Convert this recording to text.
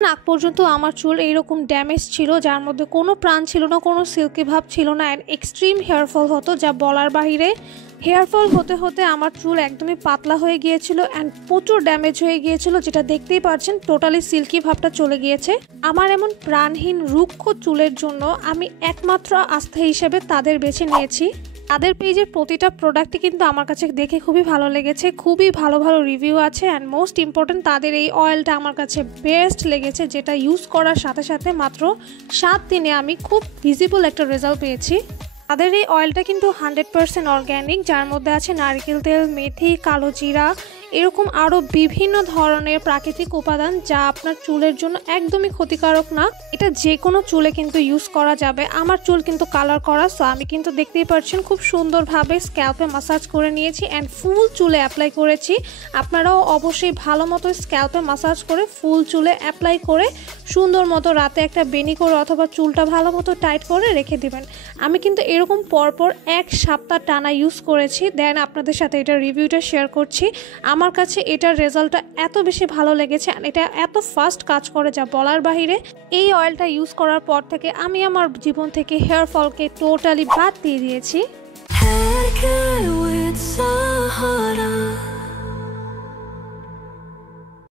নাক পর্যন্ত আমার চুল এইরকম ড্যামেজ ছিল, যার মধ্যে কোনো প্রাণ ছিল না, কোনো সিল্কি ভাব ছিল না, অ্যান্ড এক্সট্রিম হেয়ার ফল হতো যা বলার বাহিরে। হেয়ার ফল হতে হতে আমার চুল একদমই পাতলা হয়ে গিয়েছিল অ্যান্ড প্রচুর ড্যামেজ হয়ে গিয়েছিল, যেটা দেখতেই পাচ্ছেন টোটালি সিল্কি ভাবটা চলে গিয়েছে। আমার এমন প্রাণহীন রুক্ষ চুলের জন্য আমি একমাত্র আস্থা হিসেবে তাদের বেছে নিয়েছি। তাদের পেজের প্রতিটা প্রোডাক্টই কিন্তু আমার কাছে দেখে খুবই ভালো লেগেছে, খুবই ভালো ভালো রিভিউ আছে, অ্যান্ড মোস্ট ইম্পর্টেন্ট তাদের এই অয়েলটা আমার কাছে বেস্ট লেগেছে, যেটা ইউজ করার সাথে সাথে মাত্র 7 দিনে আমি খুব ভিজিবল একটা রেজাল্ট পেয়েছি। তাদের এই অয়েলটা কিন্তু 100% অর্গ্যানিক, যার মধ্যে আছে নারকেল তেল, মেথি, কালো জিরা, এরকম আরও বিভিন্ন ধরনের প্রাকৃতিক উপাদান যা আপনার চুলের জন্য একদমই ক্ষতিকারক না। এটা যে কোনো চুলে কিন্তু ইউজ করা যাবে। আমার চুল কিন্তু কালার করা, সো আমি কিন্তু দেখতেই পাচ্ছেন খুব সুন্দরভাবে স্ক্যাল্পে মাসাজ করে নিয়েছি অ্যান্ড ফুল চুলে অ্যাপ্লাই করেছি। আপনারাও অবশ্যই ভালো মতো স্ক্যাল্পে মাসাজ করে ফুল চুলে অ্যাপ্লাই করে সুন্দর মতো রাতে একটা বেনি করে অথবা চুলটা ভালো মতো টাইট করে রেখে দিবেন। আমি কিন্তু এরকম পরপর 1 সপ্তাহ টানা ইউজ করেছি, দেন আপনাদের সাথে এটা রিভিউটা শেয়ার করছি। আমার কাছে এটার রেজাল্টটা এত বেশি ভালো লেগেছে, এটা এত ফাস্ট কাজ করে যা বলার বাহিরে। এই অয়েলটা ইউজ করার পর থেকে আমি আমার জীবন থেকে হেয়ার ফলকে টোটালি বাদ দিয়ে দিয়েছি।